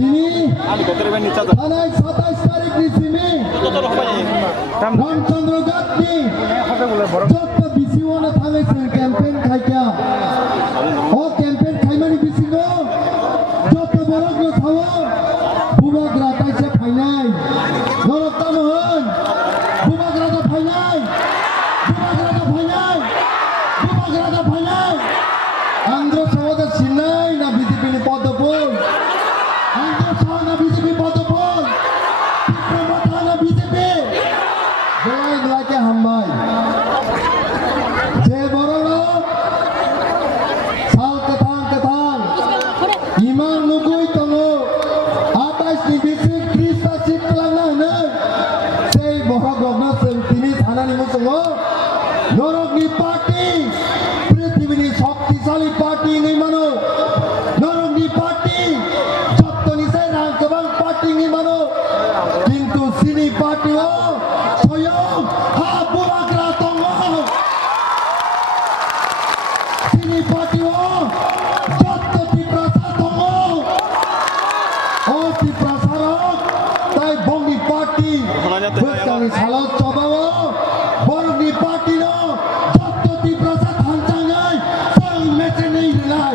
তিনি থানায় 27 তারিখ নিছিমি রামচন্দ্র গাতনি যত বিসিওনা থানাইছেন ক্যাম্পেইন খাইকা ও ক্যাম্পেইন খাইমানি বিসিগ যত বড় থাও বুবাগ্রা তাইছে ফাইনাই নরতাম হন বুবাগ্রা দা ফাইনাই বুবাগ্রা দা ফাইনাই আন্ধ্র সমাজের সিনাই না বিজেপি নি পদপল আন্ধ্র সমাজ না বিজেপি পদপল বিক্রমতা না বিজেপি জয় লাকে হামবাই যে বড় লোক সাল কথান ইমান নুগুই তনো 28 নি বিসি 30 টা সিট লাগনা হনে সেই বড় গভর্নর তিনি থানানি মুসঙ্গ নরকনি পার্টি পৃথিবীর শক্তিশালী পার্টি নেই মানো নরকনি পার্টি যত নিচে রাজগবাং পার্টি নেই মানো কিন্তু সিনি পার্টিও স্বয়ং বুবাগ্রা তঙ্গ সিনি পার্টিও যত তীব্রতা তঙ্গ ও তীব্রতারক তাই বঙ্গি পার্টি বুঝকানি সালত চবাও বঙ্গি পার্টি ন যত তীব্রতা থানচাঙ্গাই সেই মেচে নেই রিলাই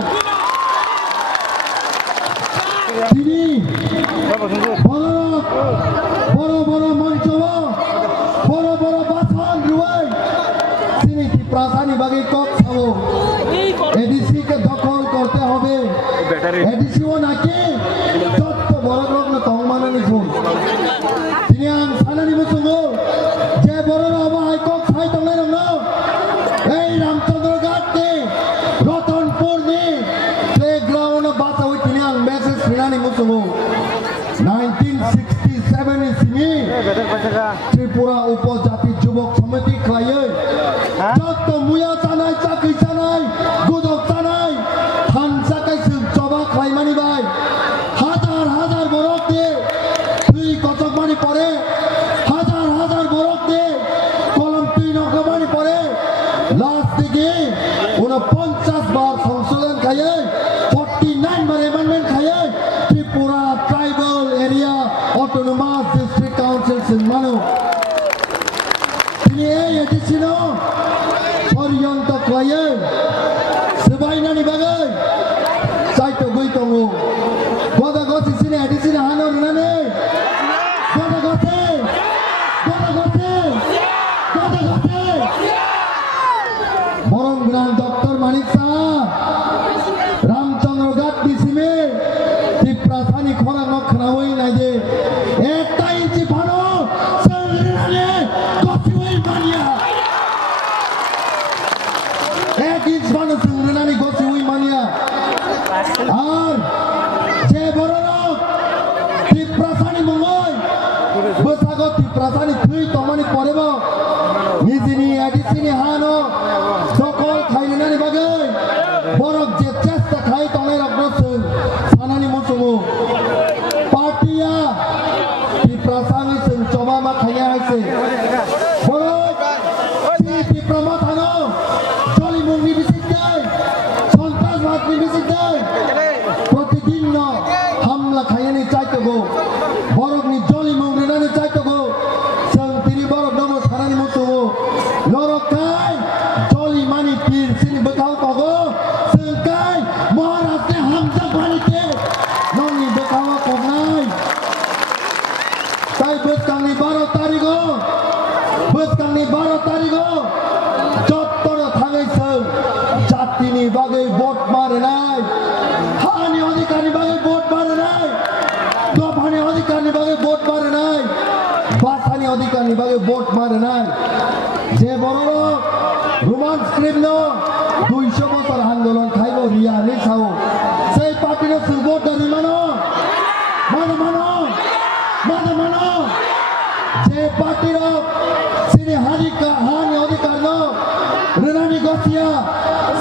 তিনি বড় বড় মঞ্চ বড় বড় বাসন রুয়াই তিনি তীব্রতানি বাগে কক খাবো এডিসি কে দখল করতে হবে এডিসিও নাকি যত বড় লোক না তংমানানি ফুল তিনি আম সানানি মুসুঙ্গ যে বড় বাবা হাইকক খাই তংলাই রং এই রামচন্দ্র ঘাটে রতনপুর নি প্লেগ্রাউন্ড বাসা হই তিনি আম মেসেজ ফিনানি মুসুঙ্গ 1967 নি সিমি ত্রিপুরা উপজাতি যুবক সমিতি খাইয়ে যত মুয়া চানাই চাকরি চানাই গুদক চানাই থান চাকাই জবা খাইমানি ভাই হাজার হাজার বরফ দিয়ে তুই কতক মানি পরে হাজার হাজার বরফ দিয়ে কলম তুই নকমানি পরে লাস্ট দিকে 49 বার সংশোধন খাইয়ে 49 বার অ্যামেন্ডমেন্ট খাইয়ে Tripura tribal area autonomous district council সিনমানো তিনি এই এডিসিন ষড়যন্ত্র খাইয়ে সবাইনানি বাগাই চাইতো গই তঙ্গো গদা গছি সিনে এডিসিন হানো নানে গদা গছে বরং গ্রাম ডক্টর মানিক শাহ রামচন্দ্র ঘাট ডিসিমে তীব্রাসানি খরা নখনা হই নাই যে একটা ইঞ্চি ফানো সরনালে কফি হই মানিয়া এক ইঞ্চ ফানো সরনানি কফি হই মানিয়া আর যে বড় লোক তীব্রাসানি মঙ্গল বসাগো তীব্রাসানি তুই তমানি পরেব নিজিনি এডিসিনি হানো সকল খাইলেনানি বাগাই বরক যে চেষ্টা খাই তলাই রগ্নসুন সানানি মুসুমু পার্টিয়া তীব্রাসানি সুন চবামা খাইয়া হইছে বরক তীব্রামা থানো জলি মুংনি বিসিক দেয় সন্ত্রাসবাদনি বিসিক দেয় প্রতিদিন ন হামলা খাইয়ানি চাইতো গো বরক নি জলি মুংনি নানি চাইতো গো সং তিনি বরক নম সানানি মুসুমু নরকাই জলি মানি পীর সিনি বেকাও কগো সরকাই মহারাষ্ট্রে হামজা বাড়িতে ননি বেকাও কগনাই তাই বসকানি 12 তারিখ যত্তর থাঙাইছে জাতিনি বাগে ভোট মারে নাই হানি অধিকারী বাগে ভোট মারে নাই দফানি অধিকারী বাগে ভোট মারে নাই বাসানি অধিকারী বাগে ভোট মারে নাই যে বড় লোক রোমান স্ক্রিপ্ট 200 বছর আন্দোলন খাইব রিয়া নি খাও সেই পার্টির সুভোট দানি মানো যে পার্টির সিনি হানি অধিকার ন রেনানি গছিয়া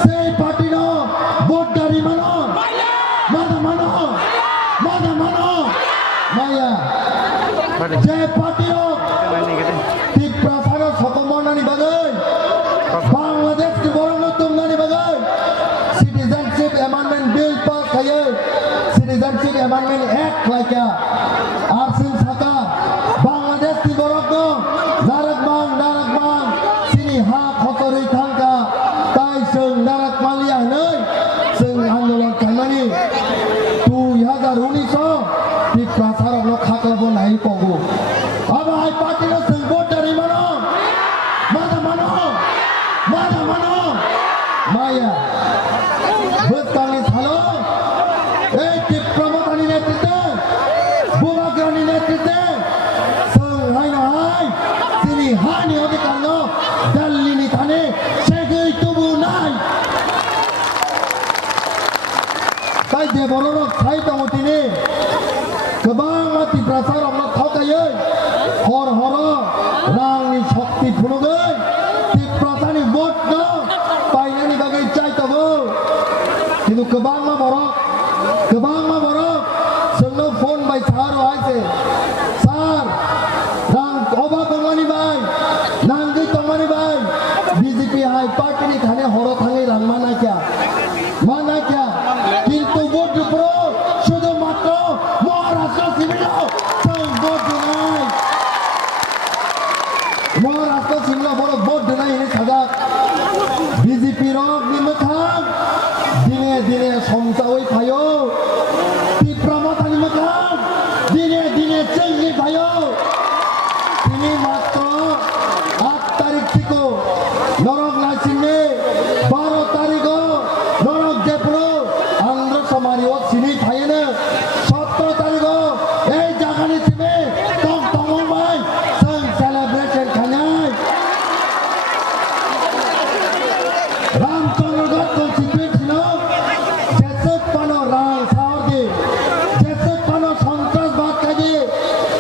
সেই পার্টির ভোট দানি মানো মায়া যে পার্টির তীব্রাসানো সকমানানি বাগাই বাংলাদেশ কি বড় নতুন নানি বাগাই সিটিজেনশিপ অ্যামেন্ডমেন্ট বিল পাস খাইয়ে সিটিজেনশিপ অ্যামেন্ডমেন্ট অ্যাক্ট hani अधिकार no Delhi ni thane segei tubu nai tai je borok thai tong tini kebang mati prasarok no thokayei hor horo rang ni shakti phunugei ti prasani vote no painani bagai chai tabo কিন্তু kebang ma borok sengno phone bai saro aise sar rang oba bongani bai nangi tomani bai BJP hai party ni khane horo thangai rang mana kya কিন্তু vote পুরো শুধুমাত্র Maharashtra civil vote নাই Maharashtra civil বড় vote নাই এনে সাজা BJP rock নিমখান দিনে দিনে সংসাওই খায়ো তীব্রমতা নিমখান দিনে দিনে চেঙ্গি খায়ো তিনি মাত্র 8 তারিখ থেকে নরক নাচিনে 12 তারিখ নরক জেপুরো Mario sini thayena 17 tarikh ei jagani time tong tong mai sang celebration khanai Ramchandra constituency no jesek pano rang saudi jesek pano সন্ত্রাস বাদ kaje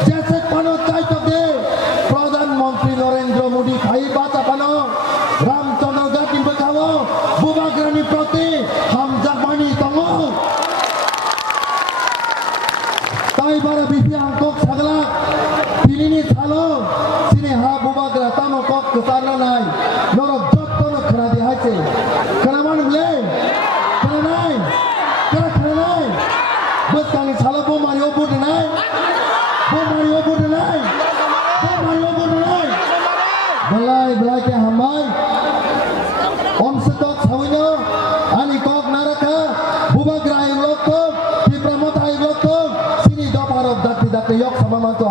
jesek pano chaitok de pradhan mantri Narendra Modi khai bata pano Ramchandra tin bakawo bubagrani proti hamjabani tongo তাই bara bisi angkok sagala pilini thalo sini ha bubagra tano kok kesana nai norok jotto no khana di haise kana man le khana nai bus kani thalo bo mario bud nai belai ke hamai om setok sawino ani kok naraka bubagra ilok Dati yok sama mantu